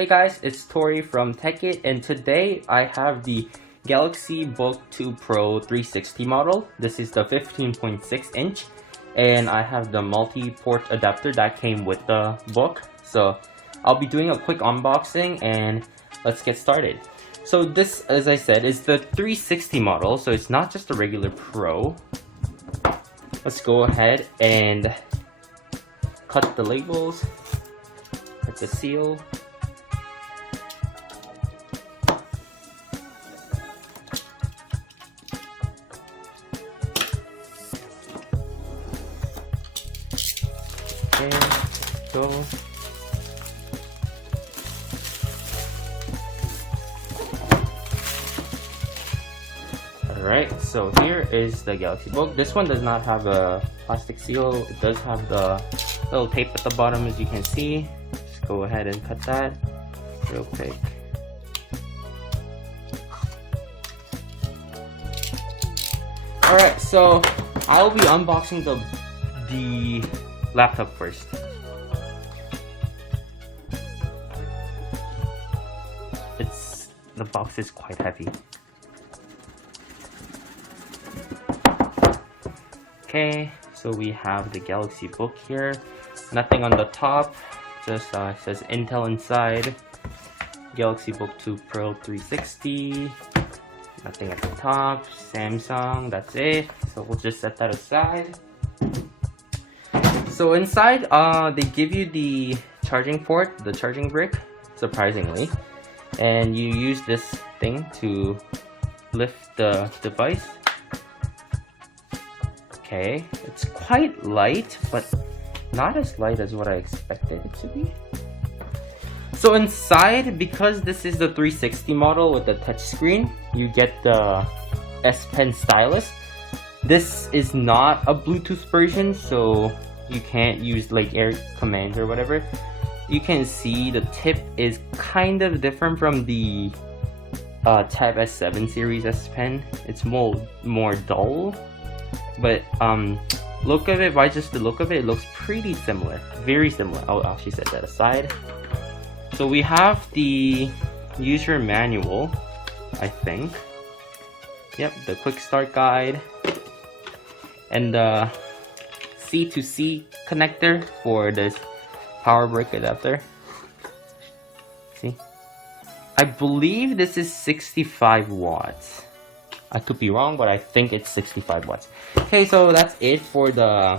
Hey guys, it's Tori from Techit, and today I have the Galaxy Book2 Pro 360 model. This is the 15.6 inch, and I have the multi-port adapter that came with the book. So I'll be doing a quick unboxing and let's get started. So this, as I said, is the 360 model, so it's not just a regular Pro. Let's go ahead and cut the labels, cut the seal. Okay, go. Alright, so here is the Galaxy Book. This one does not have a plastic seal. It does have the little tape at the bottom, as you can see. Just go ahead and cut that real quick. Alright, so I'll be unboxing the laptop first. The box is quite heavy. Okay, so we have the Galaxy Book here. Nothing on the top, just it says Intel inside. Galaxy Book2 Pro 360. Nothing at the top. Samsung, that's it. So we'll just set that aside. So inside, they give you the charging port, the charging brick, surprisingly. And you use this thing to lift the device. Okay, it's quite light, but not as light as what I expected it to be. So inside, because this is the 360 model with the touchscreen, you get the S Pen stylus. This is not a Bluetooth version, so you can't use like air commands or whatever. You can see the tip is kind of different from the Tab S7 series S Pen. It's more dull, but look of it, by just the look of it, it looks pretty similar, very similar. I'll actually set that aside. So we have the user manual, I think. Yep, the quick start guide, and the C2C connector for this power brick adapter. See, I believe this is 65 watts. I could be wrong, but I think it's 65 watts. Okay, so that's it for the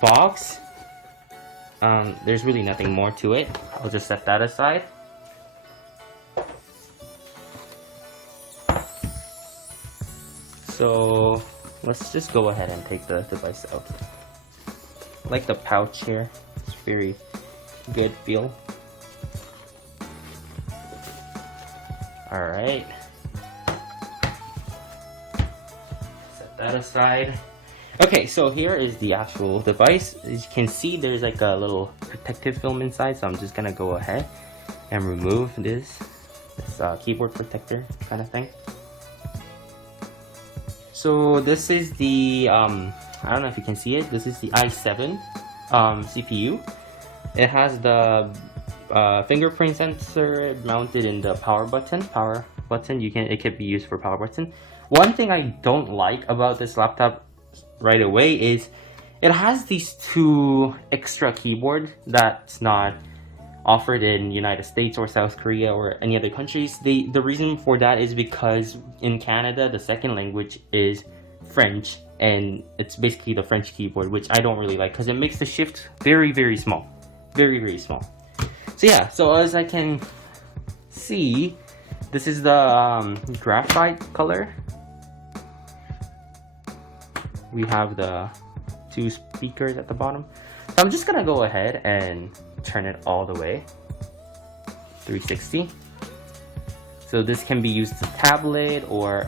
box. There's really nothing more to it. I'll just set that aside. So let's just go ahead and take the device out. I like the pouch here. It's very good feel. Alright. Set that aside. Okay, so here is the actual device. As you can see, there's like a little protective film inside, so I'm just gonna go ahead and remove this keyboard protector kind of thing. So this is the I don't know if you can see it. This is the i7 CPU. It has the fingerprint sensor mounted in the power button. It can be used for power button. One thing I don't like about this laptop right away is it has these two extra keyboard that's not offered in United States or South Korea or any other countries. The reason for that is because in Canada the second language is French, and it's basically the French keyboard, which I don't really like because it makes the shift very small, very small. So yeah, so as I can see, this is the graphite color. We have the two speakers at the bottom. So I'm just gonna go ahead and turn it all the way 360. So this can be used as a tablet or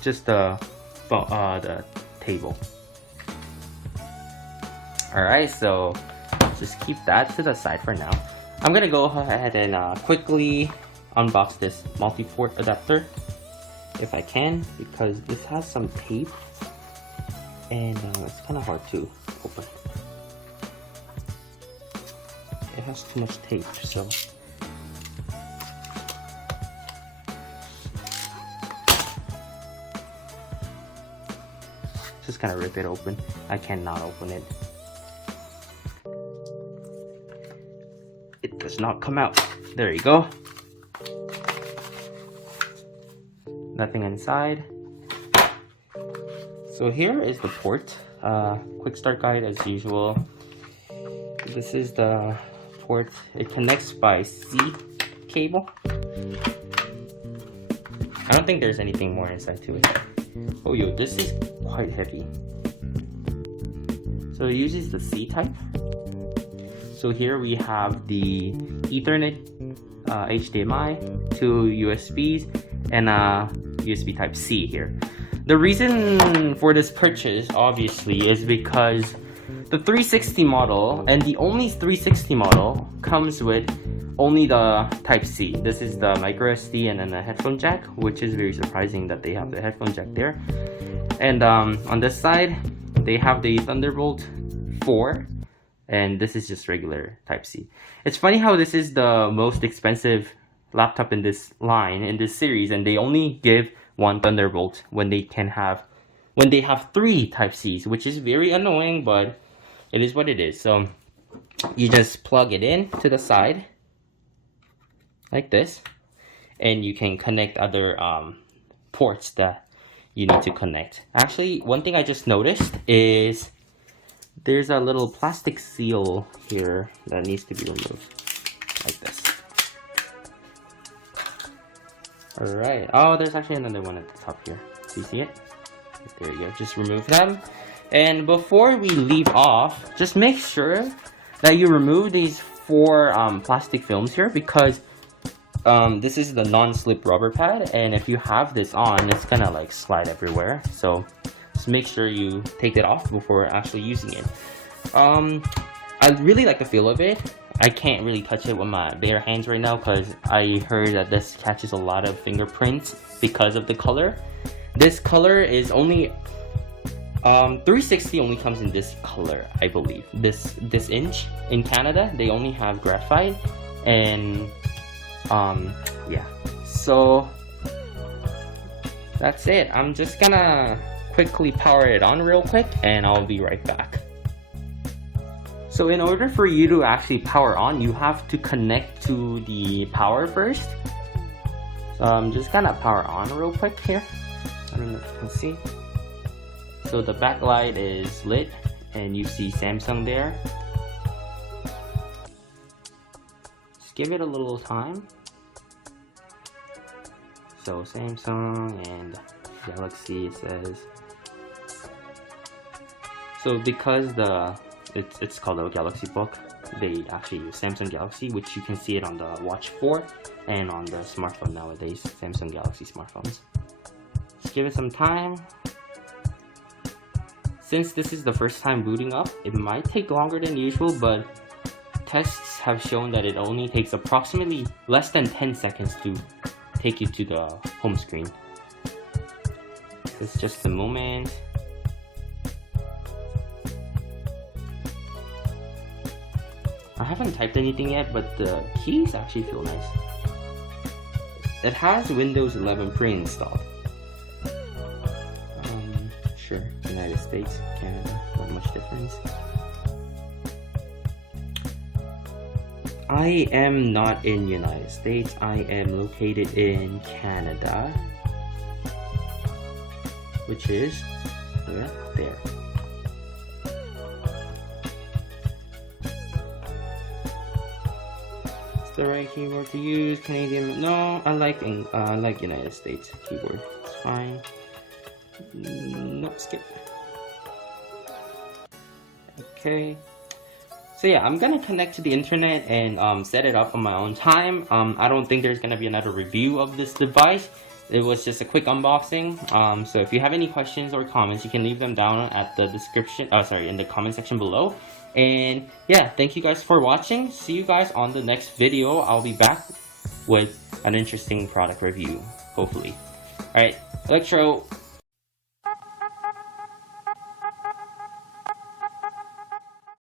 just the table. Alright, so just keep that to the side for now. I'm gonna go ahead and quickly unbox this multi-port adapter if I can, because this has some tape and it's kind of hard to open. it has too much tape, so just gonna rip it open. I cannot open it. It does not come out. There you go. Nothing inside. So here is the port. Quick start guide as usual. This is the port. It connects by C cable. I don't think there's anything more inside to it. Oh yo, this is quite heavy. So it uses the C type. So here we have the Ethernet, HDMI, 2 USBs, and USB type C here. The reason for this purchase obviously is because the 360 model, and the only 360 model, comes with only the type C. This is the micro SD and then the headphone jack, which is very surprising that they have the headphone jack there. And on this side they have the Thunderbolt 4, and this is just regular type C. It's funny how this is the most expensive laptop in this line, in this series, and they only give one Thunderbolt when they have 3 type C's, which is very annoying, but it is what it is. So you just plug it in to the side like this, and you can connect other ports that you need to connect. Actually, one thing I just noticed is there's a little plastic seal here that needs to be removed, like this. Alright, oh, there's actually another one at the top here. Do you see it? There you go, just remove them. And before we leave off, just make sure that you remove these 4 plastic films here, because this is the non-slip rubber pad, and if you have this on, it's gonna like slide everywhere. So just make sure you take it off before actually using it. I really like the feel of it. I can't really touch it with my bare hands right now because I heard that this catches a lot of fingerprints because of the color. This color is only 360 only comes in this color, I believe. This inch. In Canada, they only have graphite, and yeah. So that's it. I'm just gonna quickly power it on real quick, and I'll be right back. So in order for you to actually power on, you have to connect to the power first. So I'm just gonna power on real quick here. I don't know if you can see. So the backlight is lit, and you see Samsung there. Just give it a little time. So Samsung and Galaxy, it says. So because it's called a Galaxy Book, they actually use Samsung Galaxy, which you can see it on the Watch 4 and on the smartphone nowadays, Samsung Galaxy smartphones. Just give it some time. Since this is the first time booting up, it might take longer than usual, but tests have shown that it only takes approximately less than 10 seconds to take you to the home screen. It's just a moment. I haven't typed anything yet, but the keys actually feel nice. It has Windows 11 pre-installed. Sure, United States, Canada, not much difference. I am not in United States. I am located in Canada, which is where? There. It's the right keyboard to use. Canadian? No, I like United States keyboard. It's fine. No, skip. Okay. So yeah, I'm gonna connect to the internet and set it up on my own time. I don't think there's gonna be another review of this device. It was just a quick unboxing. So if you have any questions or comments, you can leave them down at the description. In the comment section below. And yeah, thank you guys for watching. See you guys on the next video. I'll be back with an interesting product review, hopefully. All right, Electro.